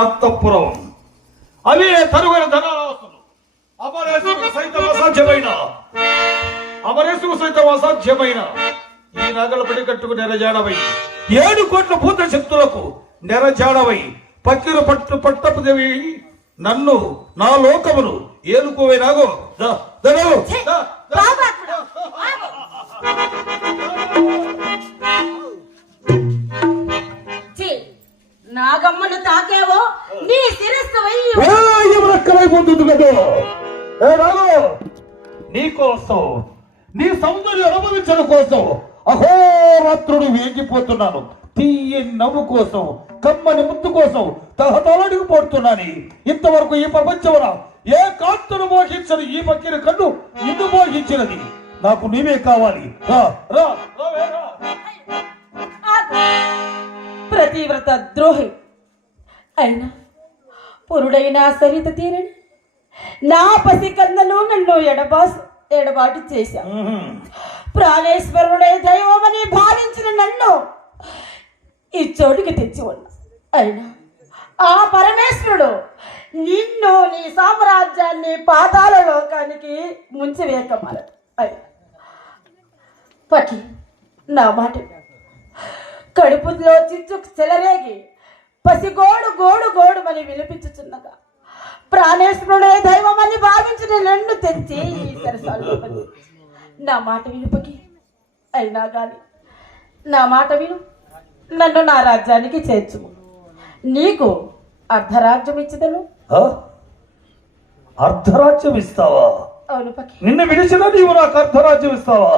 అంతఃపురం అవే తరువైన ధనారాస్తులు అమరేశుకు సైతం అసాధ్యమైన ఈ నగల పడి కట్టుకు నెరజాడవై 7 కోట్ల భూత శక్తులకు నెరజాడవై పక్కిరు పట్టపు దేవి నన్ను నా లోకమును ఏలుకోవేనాగో నాగమ్మను తాకేవో నీ శిరస్సు రక్కమైపోతుంది కదా నీ కోసం నీ సౌందర్య అనుభవించడం కోసం అహోరాత్రుడు వేగిపోతున్నాను. తీయ నవ్వు కోసం కమ్మని ముద్దు కోసం తహతలాడికి పోతున్నాను. ఇంతవరకు ఈ ప్రపంచమున ఏ కాంతును మోహించని ఈ పక్కిన కన్ను నిన్ను మోహించినది. నాకు నీవే కావాలి. ప్రతివ్రత ద్రోహి అయినా పురుడైనా సరిత తీరని నా పసి కన్నను నన్ను ఎడబాటు చేశా. ప్రాణేశ్వరుడే దైవమని భావించిన నన్ను ఈ చోటుకి తెచ్చి ఉన్నా. అయినా ఆ పరమేశ్వరుడు నిన్ను నీ సామ్రాజ్యాన్ని పాతాళ లోకానికి ముంచివేయకమాలడు. పకి నా మాట కడుపులో చిచ్చు చెలరేగి పసిగోడు గోడు గోడుమని వినిపించుచున్నగా ప్రాణేశ్వరుడే దైవమని భావించిన నన్ను తెచ్చి ఈ సరసాలు నా మాట వినుపకి. అయినా గాని నా మాట విను, నన్ను నా రాజ్యానికి చేర్చు. నీకు అర్ధరాజ్యం ఇచ్చిదను. అర్ధరాజ్యం ఇస్తావా? అవును పకి. నిన్ను విడిచిన నీవు నాకు అర్ధరాజ్యం ఇస్తావా?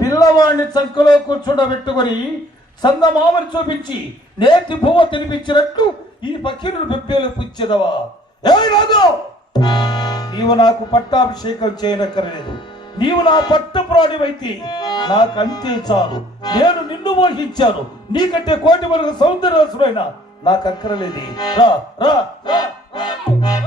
పిల్లవాడిని చంకలో కూర్చుండబెట్టుకొని చందమామని చూపించి నేతి భూమ తినిపించినట్టు ఈ పక్షులను పెప్పేలు పుచ్చెదవా? నీవు నాకు పట్టాభిషేకం చేయనక్కర్లేదు. నీవు నా పట్టు ప్రాణివైతే నాకంతే చాలు. నేను నిన్ను మోహించాను. నీకంటే కోటి వరకు సౌందర్యసుడైనా నాకు అక్కరలేదు. రా రా రా